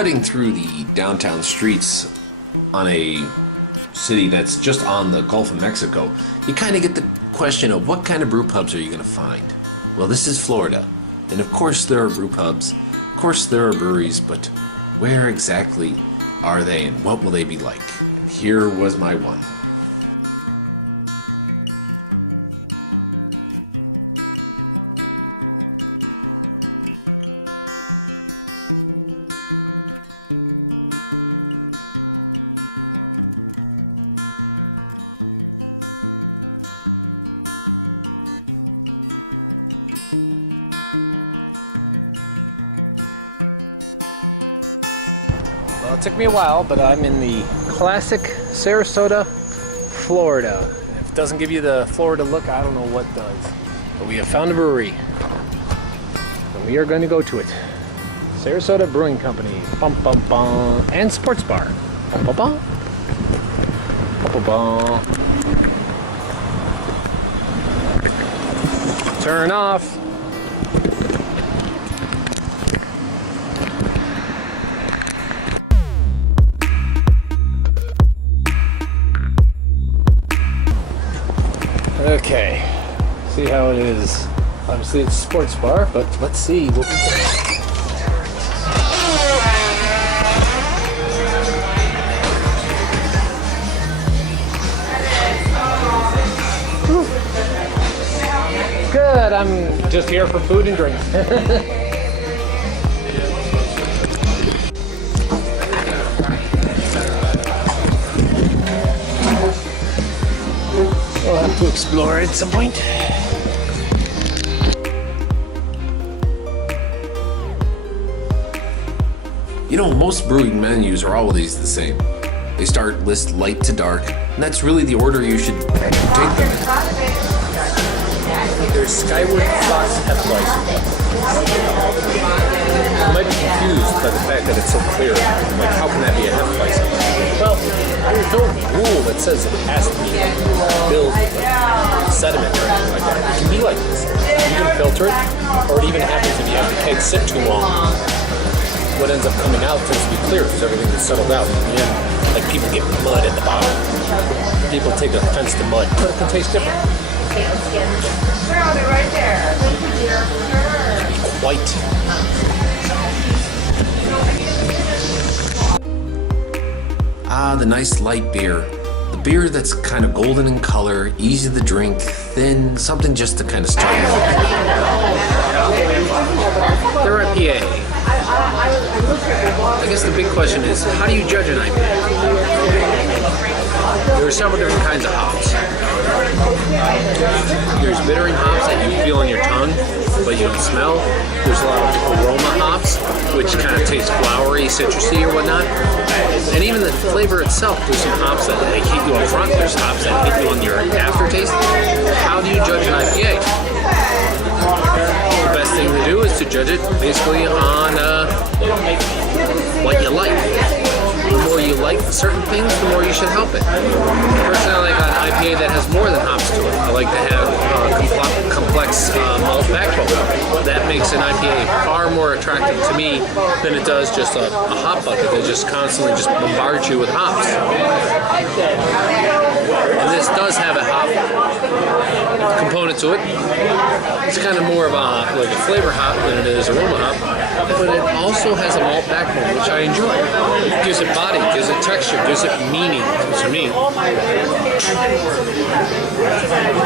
cutting through the downtown streets on a city that's just on the Gulf of Mexico, you kind of get the question of what kind of brew pubs are you going to find? Well, this is Florida, and of course there are brew pubs, of course there are breweries, but where exactly are they and what will they be like? Here was my one. It took me a while, but I'm in the classic Sarasota, Florida. If it doesn't give you the Florida look, I don't know what does. But we have found a brewery, and we are going to go to it. Sarasota Brewing Company. Bum, bum, bum. And sports bar. Bum, bum, bum. Bum, bum, bum. Turn off. Okay, see how it is. Obviously it's a sports bar, but let's see. Good, I'm just here for food and drink. We'll have to explore at some point. You know, most brewing menus are always the same. They start list light to dark, and that's really the order you should take them in. There's Skyward Fox Hefeweizen. I might be confused by the fact that it's so clear. Like, how can that be a Hefeweizen? Well, there's no rule that says it has to be filled with sediment or anything like that. It can be like this. You can filter it, or it even happens if you have the keg sit too long. What ends up coming out tends to be clear because everything is settled out. In the end, like people get mud at the bottom. People take offense to mud, but it can taste different. Sure, I'll be right there. White. Ah, the nice light beer. The beer that's kind of golden in color, easy to drink, thin, something just to kind of start you off. They're IPA. I guess the big question is, how do you judge an IPA? There are several different kinds of hops. There's bittering hops that you feel on your tongue, but you don't smell. There's a lot of aroma hops, which kind of taste flowery, citrusy, or whatnot. And even the flavor itself, there's some hops that hit you up front, there's hops that hit you on your aftertaste. How do you judge an IPA? The best thing to do is to judge it basically on what you like. The more you like certain things, the more you should help it. Personally, I like an IPA that has more than hops to it. I like to have complex malt backbone. That makes an IPA far more attractive to me than it does just a hop bucket that just constantly just bombards you with hops. And this does have a hop component to it. It's kind of more of a flavor hop than it is aroma hop, but it also has a malt backbone, which I enjoy. It gives it body, gives it texture, gives it meaning to me.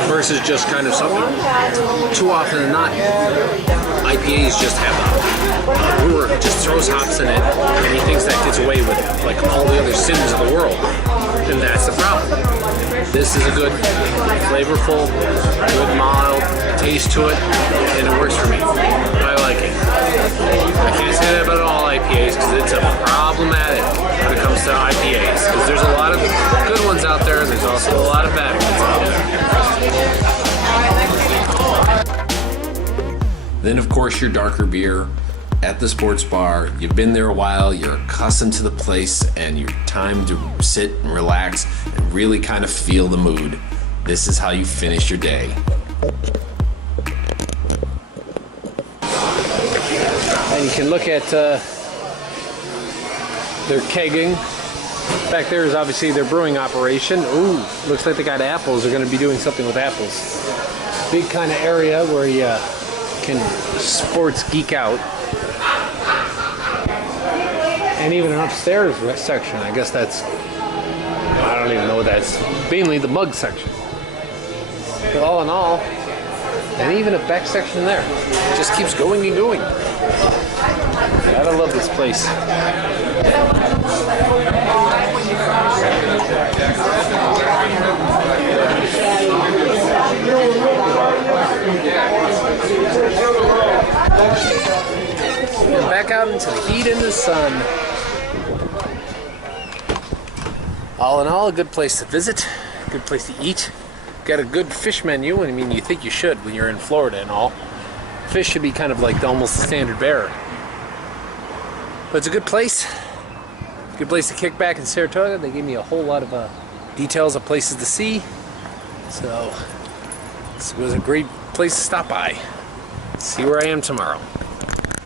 Versus just kind of something. Too often than not, IPAs just have a brewer who just throws hops in it and he thinks that gets away with it, like all the other sins of the world. And that's the problem. This is a good, flavorful, good mild taste to it, and it works for me. I like it. I can't say that about all IPAs because it's a problematic when it comes to IPAs. Because there's a lot of good ones out there, and there's also a lot of bad ones. Then, of course, your darker beer at the sports bar. You've been there a while, you're accustomed to the place, and you're time to sit and relax and really kind of feel the mood. This is how you finish your day. And you can look at They're kegging. Back there is obviously their brewing operation. Ooh, looks like they got apples. They're going to be doing something with apples. Big kind of area where you can sports geek out. And even an upstairs section. I guess that's, I don't even know what that's. Mainly the mug section. But all in all, and even a back section there. Just keeps going and going. Gotta love this place. And back out into the heat and the sun. All in all, a good place to visit, a good place to eat. Got a good fish menu. I mean, you think you should when you're in Florida and all. Fish should be kind of like almost the standard bearer. But it's a good place. Good place to kick back in Sarasota. They gave me a whole lot of details of places to see. So this was a great place to stop by. See where I am tomorrow.